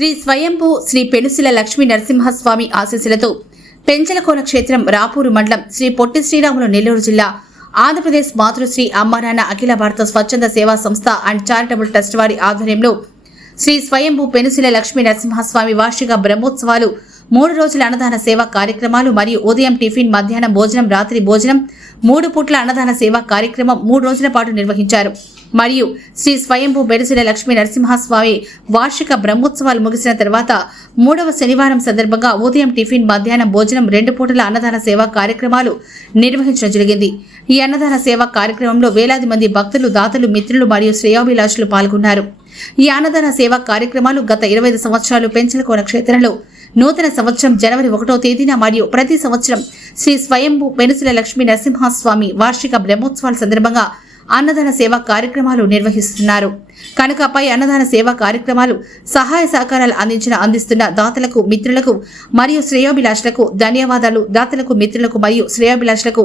శ్రీ స్వయంభూ శ్రీ పెనుసిల లక్ష్మీ నరసింహస్వామి ఆశీస్సులతో పెంచలకోన క్షేత్రం రాపూరు మండలం శ్రీ పొట్టి శ్రీరాములు నెల్లూరు జిల్లా ఆంధ్రప్రదేశ్ మాతృశ్రీ అమ్మానాన్న అఖిల భారత స్వచ్ఛంద సేవా సంస్థ అండ్ చారిటబుల్ ట్రస్ట్ వారి ఆధ్వర్యంలో శ్రీ స్వయంభూ పెనుసిల లక్ష్మీ నరసింహస్వామి వార్షిక బ్రహ్మోత్సవాలు మూడు రోజుల అన్నదాన సేవా కార్యక్రమాలు మరియు ఉదయం టిఫిన్ మధ్యాహ్నం భోజనం రాత్రి భోజనం. మూడు పూట్ల అన్నదాన సేవా కార్యక్రమం మూడు రోజుల పాటు నిర్వహించారు. మరియు శ్రీ స్వయంభూ బెరసిల లక్ష్మీ నరసింహస్వామి వార్షిక బ్రహ్మోత్సవాలు ముగిసిన తర్వాత మూడవ శనివారం సందర్భంగా ఉదయం టిఫిన్ మధ్యాహ్నం భోజనం రెండు పూటల అన్నదాన సేవా కార్యక్రమాలు నిర్వహించడం జరిగింది. ఈ అన్నదాన సేవా కార్యక్రమంలో వేలాది మంది భక్తులు దాతలు మిత్రులు మరియు శ్రేయోభిలాషులు పాల్గొన్నారు. ఈ అన్నదాన సేవా కార్యక్రమాలు గత ఇరవై ఐదు సంవత్సరాలు పెంచలకోన క్షేత్రంలో నూతన సంవత్సరం జనవరి ఒకటో తేదీన మరియు ప్రతి సంవత్సరం శ్రీ స్వయంభు పెనుసుల లక్ష్మీ నరసింహస్వామి వార్షిక బ్రహ్మోత్సవాల సందర్భంగా అన్నదాన సేవా కార్యక్రమాలు నిర్వహిస్తున్నారు. కనుకపై అన్నదాన సేవా కార్యక్రమాలు సహాయ సహకారాలు అందించిన అందిస్తున్న దాతలకు మిత్రులకు మరియు శ్రేయోభిలాషులకు ధన్యవాదాలు. దాతలకు మిత్రులకు మరియు శ్రేయోభిలాషులకు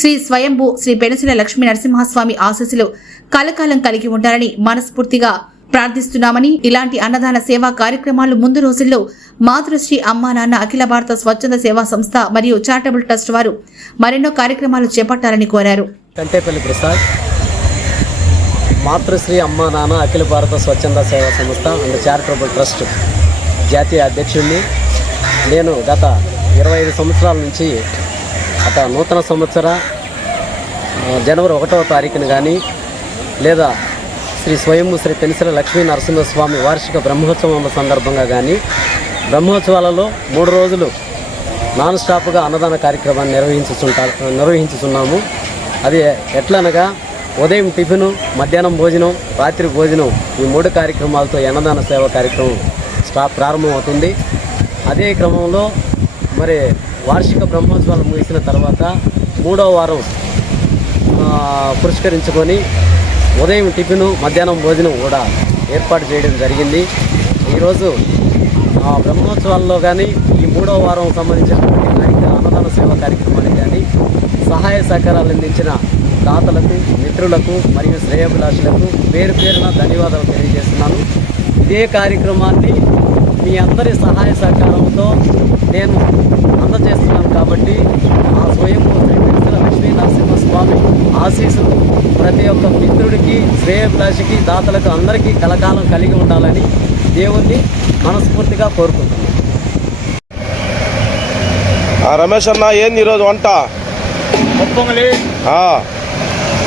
శ్రీ స్వయంభూ శ్రీ పెనుసుల లక్ష్మీ నరసింహస్వామి ఆశీస్సులు కలకాలం కలిగి ఉండాలని మనస్ఫూర్తిగా ప్రార్థిస్తున్నామని ఇలాంటి అన్నదాన సేవా కార్యక్రమాలు ముందు రోజుల్లో మాతృశ్రీ అమ్మా నాన్న అఖిల భారత స్వచ్ఛంద సేవా సంస్థ మరియు చారిటబుల్ ట్రస్ట్ వారు మరెన్నో కార్యక్రమాలు చేపట్టాలని కోరారు. కంటేపల్లి ప్రసాద్ మాతృశ్రీ అమ్మా నాన్న అఖిల భారత స్వచ్ఛంద సేవా సంస్థ అండ్ చారిటబుల్ ట్రస్ట్ జాతీయ అధ్యక్షుడిని నేను గత ఇరవై ఐదు సంవత్సరాల నుంచి గత నూతన సంవత్సర జనవరి ఒకటవ తారీఖున కానీ లేదా శ్రీ స్వయంభు శ్రీ పెనిసర లక్ష్మీ నరసింహస్వామి వార్షిక బ్రహ్మోత్సవం సందర్భంగా కానీ బ్రహ్మోత్సవాలలో మూడు రోజులు నాన్ స్టాప్గా అన్నదాన కార్యక్రమాన్ని నిర్వహించుచుంటా నిర్వహించుతున్నాము అది ఎట్లనగా ఉదయం టిఫిను మధ్యాహ్నం భోజనం రాత్రి భోజనం ఈ మూడు కార్యక్రమాలతో అన్నదాన సేవ కార్యక్రమం స్టాప్ ప్రారంభమవుతుంది. అదే క్రమంలో మరి వార్షిక బ్రహ్మోత్సవాలు ముగిసిన తర్వాత మూడవ వారం పురస్కరించుకొని ఉదయం టిఫిను మధ్యాహ్నం భోజనం కూడా ఏర్పాటు చేయడం జరిగింది. ఈరోజు ఆ బ్రహ్మోత్సవాల్లో కానీ ఈ మూడవ వారం సంబంధించినటువంటి కార్యక్రమ అన్నదాన సేవ కార్యక్రమానికి కానీ సహాయ సహకారాలు అందించిన దాతలకు మిత్రులకు మరియు శ్రేయభిలాషులకు పేరు పేరున ధన్యవాదాలు తెలియజేస్తున్నాను. ఇదే కార్యక్రమాన్ని మీ అందరి సహాయ సహకారంతో నేను అందజేస్తున్నాను కాబట్టి ఆ స్వయం శ్రీ వెంకటేశ్వర లక్ష్మీ నరసింహస్వామి ఆశీస్సులు. ప్రతి ఒక్క మిత్రుడికి శ్రేయభిలాషికి దాతలకు అందరికీ కలకాలం కలిగి ఉండాలని దేవుణ్ణి మనస్ఫూర్తిగా కోరుకుంటున్నాను ఆ రమేష్ అన్న ఏంది ఈరోజు వంట? పొంగలి ఆ,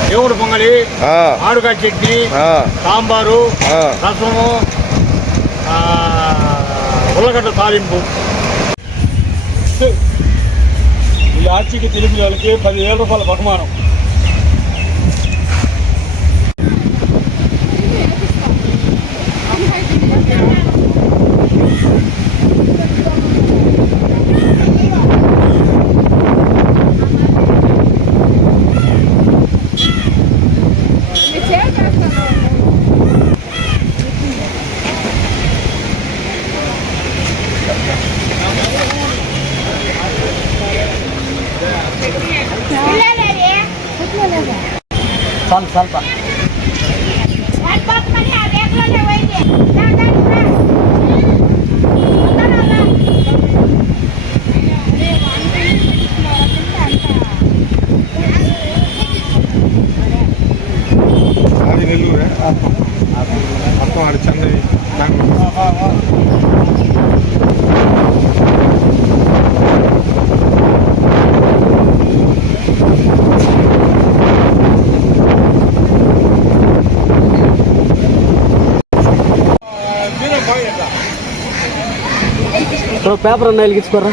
దేవుడు పొంగలి ఆ, ఆరుగా చట్నీ ఆ, సాంబారు ఆ. రసము ఆ, ఉల్లగడ్డ తాలింపు. ఈ ఆర్చికి తెలుగు వాళ్ళకి పదివేల రూపాయల బహుమానం. ಸ್ವಲ್ಪ ಸ್ವಲ್ಪ ನೆಲ್ಲೂರ ಅಪ್ಪ ಅಪ್ಪ ಚಂದ್ರ పేపర్ అన్న వెలిగించుకోరా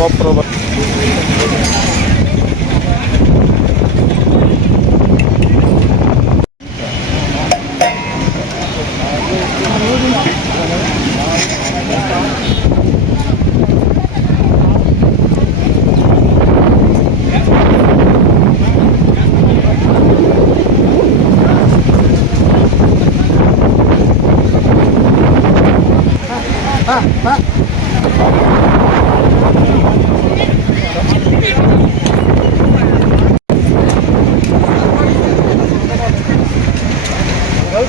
топ-проводник.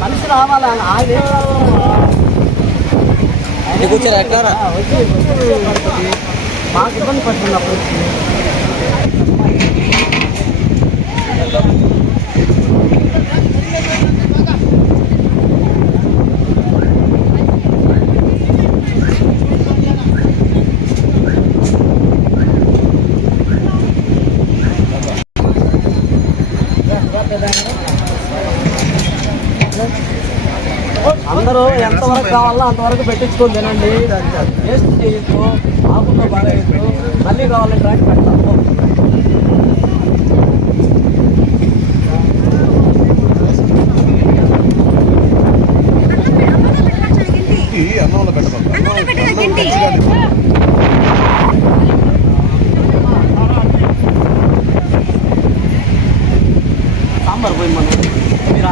మనిషి రావాలని కూర్చోరు ఎక్కడ మాకు ఇబ్బంది పడుతున్నప్పుడు అందరూ కావాలో అంతవరకు పెట్టించుకొని తినండి. వేస్ట్ చేయొద్దు ఆకుతో బాగాయొద్దు మళ్ళీ కావాలంటే రాకి పెడతాము అన్నంలో సాంబార్ పోయి మనం మీరు